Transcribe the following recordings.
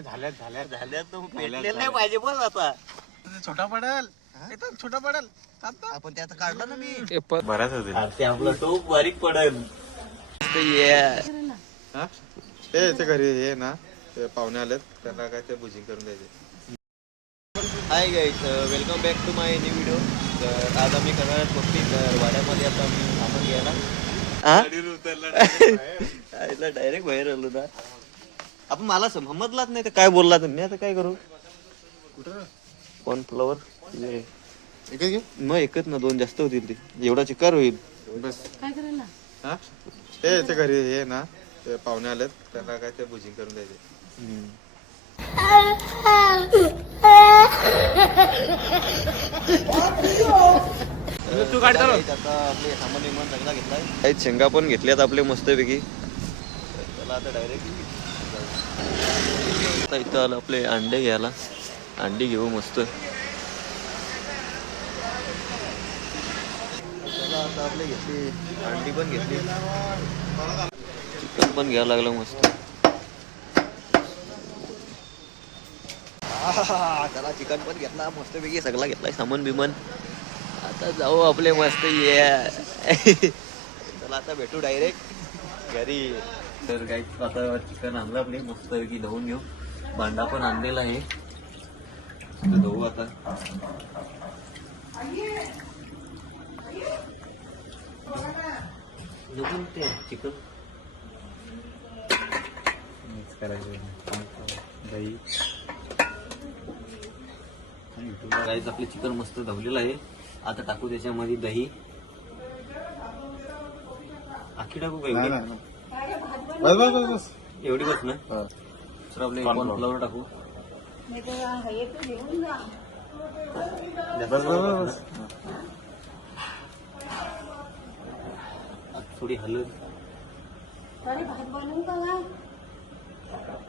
नाही झाल्यात झाल्यात झाल्यात तर पेटलेलं नाही पाहिजे बोल आता. छोटा पडेल छोटा पडेल आपण त्याचं काढलं ना मी. बराच होते ते आपला तो बारीक पडेल. ते घरी हे ना ते पाहुणे आलेत त्यांना काय ते बुजिंग करून द्यायचे. Hi guys, welcome back to my new video. तर आज आम्ही करणार पोस्टिंग वाड्यामध्ये. आता आम्ही सामान घ्यायला डायरेक्ट बाहेर आलो ना आपण. मला समजलाच नाही तर काय बोलला तुम्ही. आता काय करू. कुठं कॉर्नफ्लॉवर एक घे मग एकच ना, दोन जास्त होतील ते. एवढा चिकार होईल. बस काय करायला हा ते घरी हे ना ते पाहुणे आलेत त्यांना काय ते बुजिंग करून द्यायचे. तू गाडी चालव. आता आपले सामान विमान चांगला घेतलाय. काही शेंगा पण घेतल्यात आपले मस्तपैकी. चला आता डायरेक्ट इथं आलं आपले अंडे घ्यायला. अंडी घेऊ मस्त. चला आता आपले घेतली अंडी पण घेतली. चिकन पण घ्यायला लागलं मस्त. त्याला चिकन पण घेतला मस्तपैकी. सगळा घेतलाय सामान बिमान. आता जाऊ आपले मस्त. चला आता भेटू डायरेक्ट घरी. तर काही आता चिकन आणलं आपले मस्तपैकी. धुवून घेऊ. भांडा पण आणलेला आहे. धुवू आता. बघून ते चिकन मिक्स करायचं. दही गाईज आपले चिकन मस्त धवलेलं आहे. आता टाकू त्याच्यामध्ये दही. आखी टाकू काय एवढी बस ना. तर आपले कॉर्नफ्लॉवर टाकू. थोडी हलद.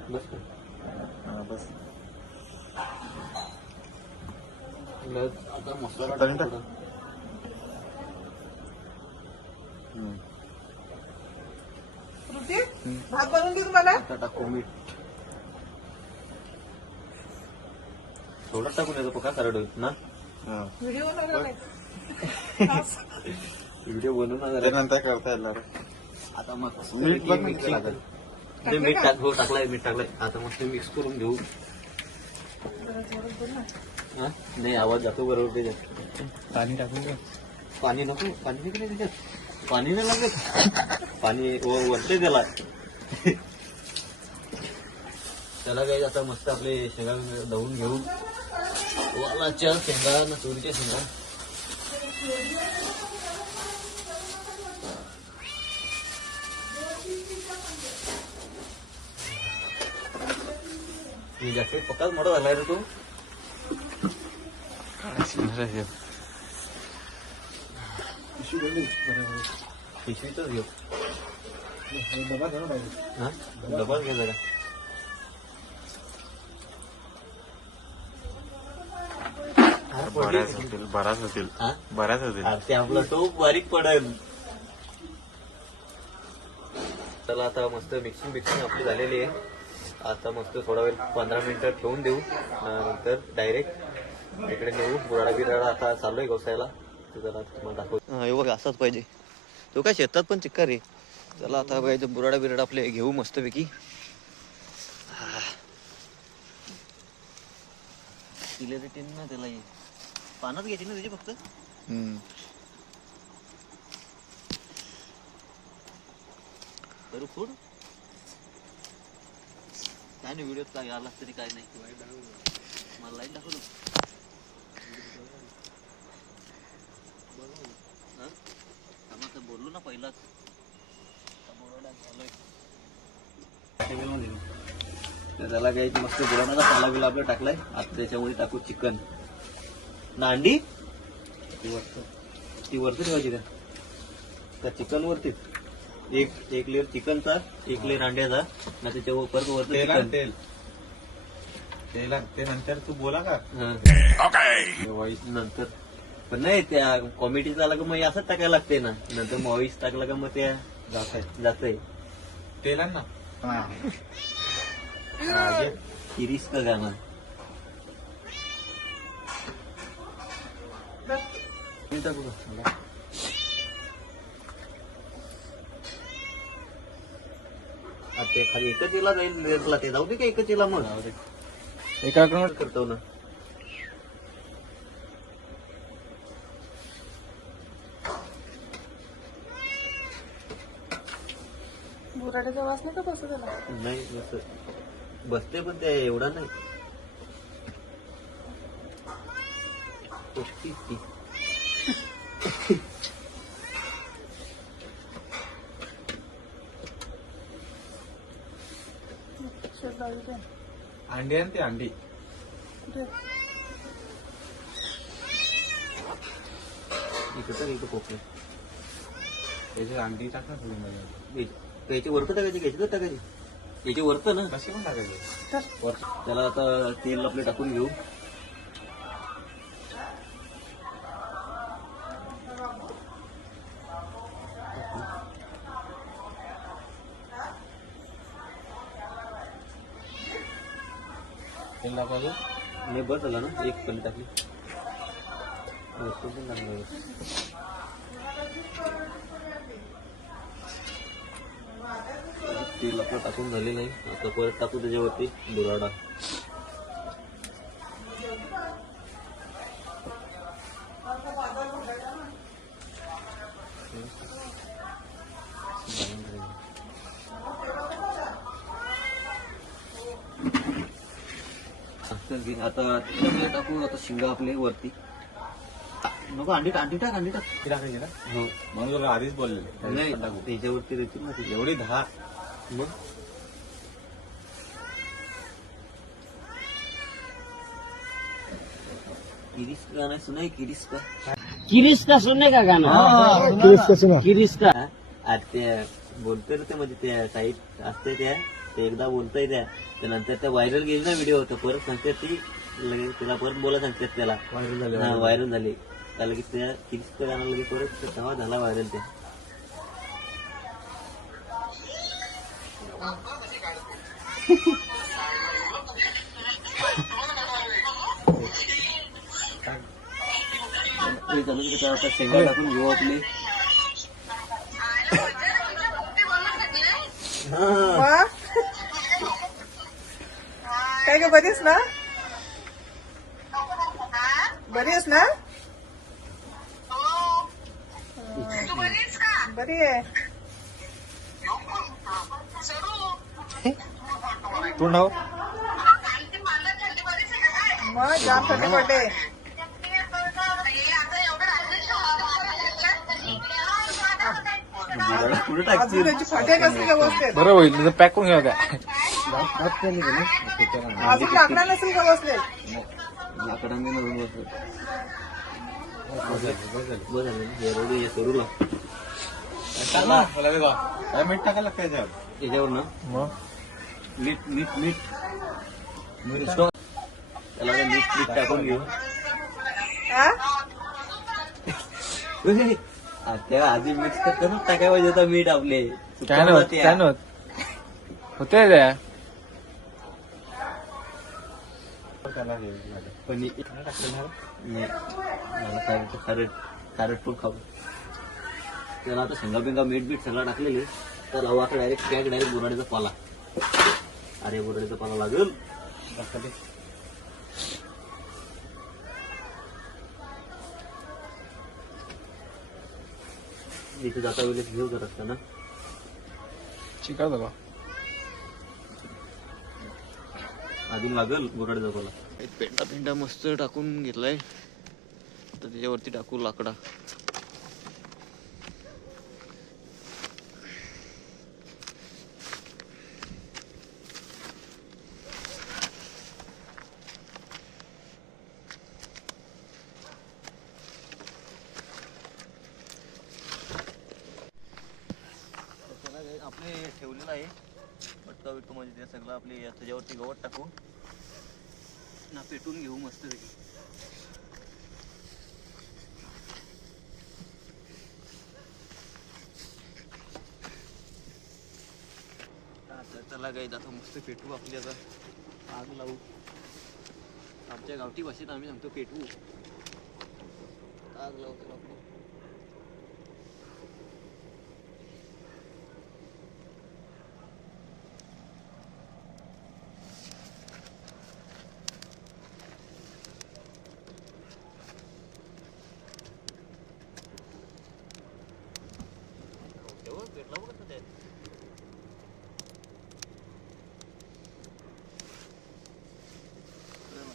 बस बस आता मसाला भात बनवून देऊ तुम्हाला. आता टाकू मीठ. थोडं टाकून येतो पका सरळ होईल ना. व्हिडिओ बनवणार व्हिडिओ बनवून नंतर करता येणार. आता मग मीठ बघ मीठ टाकू. टाकलाय मीठ टाकलाय. आता मस्त मिक्स करून घेऊ. नाही आवाज जातो बरोबर त्याच्यात. पाणी टाकून घे. पाणी नको. पाणी नाही त्याच्यात. पाणी नाही लागत. पाणी वरते त्याला. त्याला काही आता मस्त आपले शेंगा धुवून घेऊ. वालाच्या शेंगा ना चोरीच्या शेंगा. जास्त पक्काच मोठा झालाय रे तू. पिशवीतच घेऊ. डबा घे जरा. बराच होतील. ते आपला तो बारीक पडेल. चला आता मस्त मिक्सिंग आपली झालेली आहे. आता मस्त थोडा वेळ 15 मिनिटं ठेवून देऊ. नंतर डायरेक्ट इकडे नेऊ. बुराडा बिराडा आता चालू आहे घोसायला. जरा तुम्हाला दाखवतो. हे बघा असाच पाहिजे. तो काय शेतात पण चिक्कार आहे. चला आता बघायचं बुराडा बिराडा आपले घेऊ मस्तपैकी. सिलेरिटी ना त्याला पानात घ्यायची ना त्याची फक्त. करू फूड काय नाही. व्हिडिओत काय आला तरी काय नाही. मला लाईट दाखवतो. बोललो ना पहिलाच. त्याला काही मस्त बुराणाचा पाला बिला आपला टाकलाय. आता त्याच्यामध्ये टाकू चिकन ना. अंडी ती वरती ठेवायची त्या चिकन वरती. एक लेअर चिकनचा, एक लेअर अंड्याचा ना. त्याच्यावर परत वरती तेल ते नंतर तू बोला का नंतर. पण नाही त्या कॉमेडीचा आला का मग असंच टाकायला लागते ना. नंतर मॉइस टाकला का मग त्या जात आहे. तेला ना किरीस का गाणं मी टाकू का? ते खाली एकच याला जाईल रेसला ते जाऊ दे का एकच याला मग एका करतो ना. बुराड्याचा वास नाही का बसत त्याला? नाही बसते पण ते एवढा नाही. ती. शेजारी ते. अंडी आणि ती अंडी कुठे? इकडं तर इथं कोकण त्याची अंडी टाका थोडी मध्ये. याची वरत टाकायची घ्यायची तर टाकायची याची वरत ना कशी पण टाकायची. तर त्याला आता तेल आपले टाकून घेऊ. तेल टाकायचं. नाही बस झाला ना एक पल्ली टाकली. वरतून पण टाकलं. तेल आपलं टाकून झालेलं आहे. आता परत टाकू त्याच्यावरती बुराडा. आता त्याच्यामध्ये टाकू आता शिंगा आपले वरती. नको अंडी अंडी टाक अंडी टाक. ती टाकायची ना हो म्हणून तुला आधीच बोललेले. नाही त्याच्यावरती रेती ना ती. एवढी 10 मग किरीस का नाही सुना किरीस का किरीस का सुनने का गाना किरीस का ते बोलतोय ना ते म्हणजे त्या टाईप असते त्या ते एकदा बोलतोय त्या नंतर त्या व्हायरल गेली ना व्हिडिओ होता परत सांगते ती लगेच त्याला परत बोला सांगतात त्याला व्हायरल झाले त्या लगेच त्या किरीस का गाणं लगेच परत तेव्हा झाला व्हायरल त्या. आता शेंगा टाकून घेऊ आपले. वा. काय ग बरीस ना? बरी आहेस ना? बरी आहे. तोंड हो. मग जाम थंडी पडते. कुठे अजून टाकतील त्याची फाटे नसली का बसते? बरं होईल तुझं पॅक करून घ्या काय. अजून लाकडा नसेल का बसले? लाकडांनी नवीन बसत बस झालं हे रोड हे सोडू ना काय मीठ टाकायला लागतं त्याच्यावर. त्याच्यावर ना मग मीठ मीठ मीठ त्याला आता मीठ मीठ टाकून घेऊ. हा? त्या आधी मिक्स करताना टाकाय पाहिजे होता मीठ आपले. काय नव्हत काय नव्हत होते त्या पण खारट खारट पण खाऊ. त्याला आता शेंगा बिंगा मीठ बीठ सगळं टाकलेले तर रवाकडे डायरेक्ट पॅक डायरेक्ट बुराडीचा पाला. अरे बुराडीचा पाला लागेल. इथे जाता वेळेस घेऊ जर असतं ना चिकट झाला. अजून लागेल बुराडीचा पाला. पेंडा पेंडा मस्त टाकून घेतलाय तर त्याच्यावरती टाकू लाकडा. आपले ठेवलेलं आहे पटका बिटका म्हणजे ते सगळं आपले त्याच्यावरती गवत टाकू ना पेटून घेऊ मस्त पैकी. त्याला काही आता मस्त पेटू आपली आता आग लावू. आमच्या गावठी भाषेत आम्ही सांगतो पेटवू. आग लावतो आपली. पेटला बघ ते.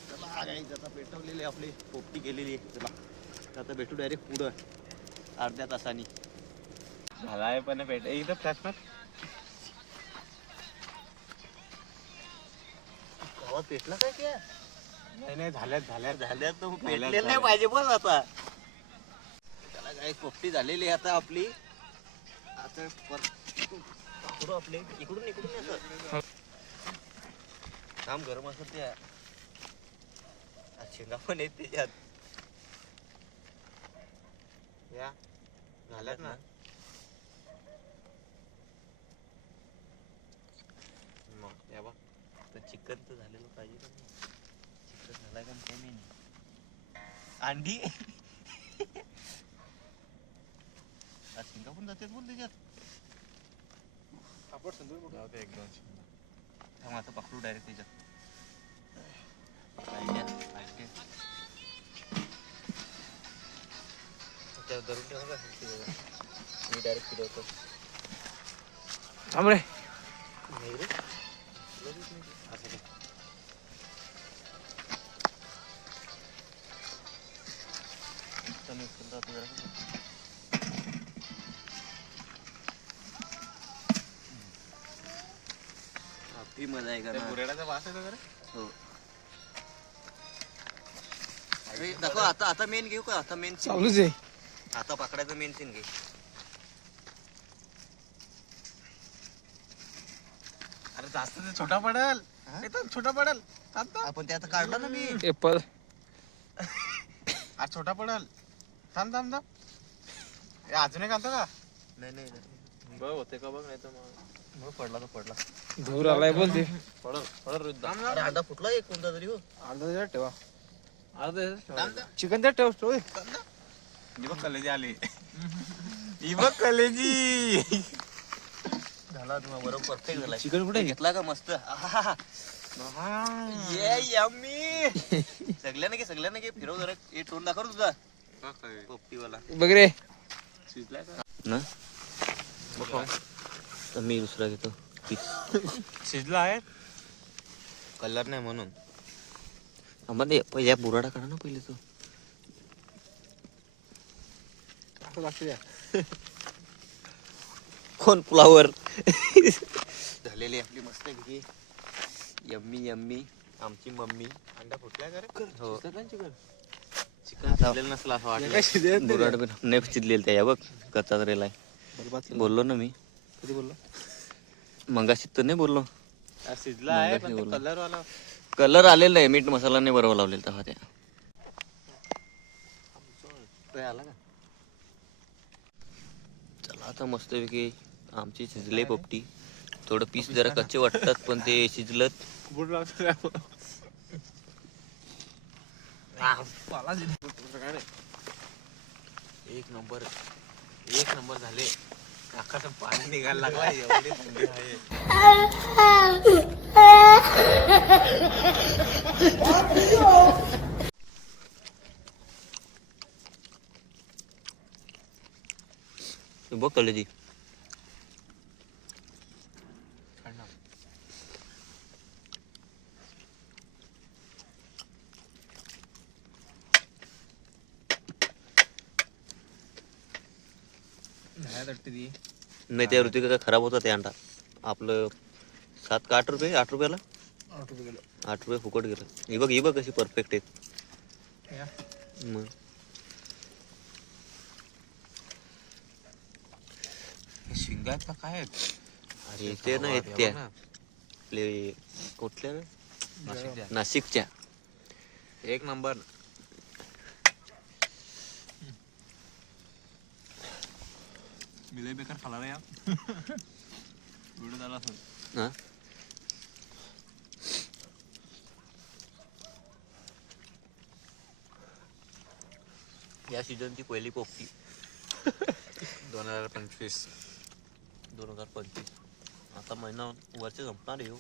चला आता पेटवलेली आपली पोपटी केलेली आहे. चला आता भेटू डायरेक्ट पुढं अर्ध्या तासानी. झाला आहे पण पेट एकदा फ्लॅश मार. गावात पेटला काय त्या? नाही झाल्यात झाल्या तर पेटलेलं नाही पाहिजे बस आता. त्याला काय पोपटी झालेली आहे आता आपली. आता पुढं आपले इकडून असं काम गरम असत त्या शेंगा पण येत त्याच्यात. या झाल्यात ना. मग या बा चिकन तर झालेलं पाहिजे का नाही. चिकन झालाय का काही नाही. अंडी शेंगा पण जातात बोल त्याच्यात. एक दोन थांब आता पकडू डायरेक्ट त्याच्यात. धरून ठेवा का मी डायरेक्ट फिरवतो. थांब रे. नाही रे असं काय. आपली मजा आहे का ना? बुरेडाचा वास येतो का रे? हो. अरे दाखव आता मेन घेऊ का? आता मेन चालूच आहे. आता पकडायचं मेन सीन घे. अरे जास्त ते छोटा पडल. छोटा पडल. आपण ते आता काढलं ना मी. एप्पल. आज छोटा पडल. थांब थांब थांब. अजून एक आणतो का? नाही बघ होते का बघ. नाही तर मग पडला तर पडला. धूर आलाय बोलते. पडल अरे अंडा फुटला एक कोणता तरी. हो अर्धा ठेवा. चिकन त्यात ठेव. ही बघ कलेजी आली. ही बघ कलेजी. झाला तुम्हाला बरोबर परफेक्ट झाला. चिकन कुठे घेतला का मस्त. ये यम्मी. सगळ्यांना घे फिरव जरा. हे टोन दाखव तुझा पोपटीवाला बघ रे. ना तर मी दुसरा घेतो. शिजला आहे. कलर नाही म्हणून. या बुराडा काढा ना पहिले तो. कोण फ्लावर झालेली आपली मस्त घे. यम्मी यम्मी आमची मम्मी. अंडा फुटलाय का रे? हो चिकन शिजलेलं नसलं असं वाटलं. बुराड नाही शिजलेलं त्या बघ कच्चा रेलाय. बोललो ना मी. कधी बोललो? मंगाशी तर नाही बोललो. शिजला आहे पण कलर वाला. कलर आलेला आहे. मीठ मसाला नाही बरोबर लावलेला तेव्हा त्या. आला का? चला आता मस्तपैकी आमची शिजले पोपटी. थोडं पीस जरा कच्चे वाटतात पण ते शिजलत. एक नंबर झाले. नाकाचं पाणी निघायला लागला. एवढी थंडी आहे. बघ कलेजी. नाही त्या ऋतिका काय खराब होता ते अंडा. आपलं 7 का 8 रुपये 8 रुपयाला 8 रुपये फुकट गेलं. ही बघ कशी परफेक्ट आहे. मग शिंगात का काय आहेत? अरे ते ना आहेत त्या आपले कुठल्या नाशिकच्या. एक नंबर. मिले बेकार खाला रे या. व्हिडिओ झाला असेल. हा या सीझनची पहिली पोपटी 2025. 2025. आता महिना वरचे संपणार आहे हो.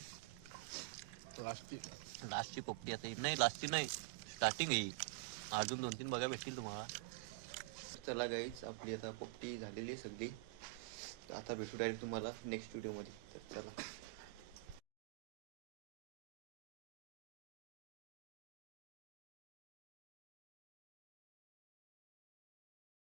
लास्टची पोपटी आता नाही, लास्टची नाही, स्टार्टिंग आहे. अजून 2-3 बघा भेटतील तुम्हाला. चला गाईच, आपली आता पोपटी झालेली आहे सगळी. आता भेटू डायरेक्ट तुम्हाला नेक्स्ट व्हिडिओमध्ये. तर चला.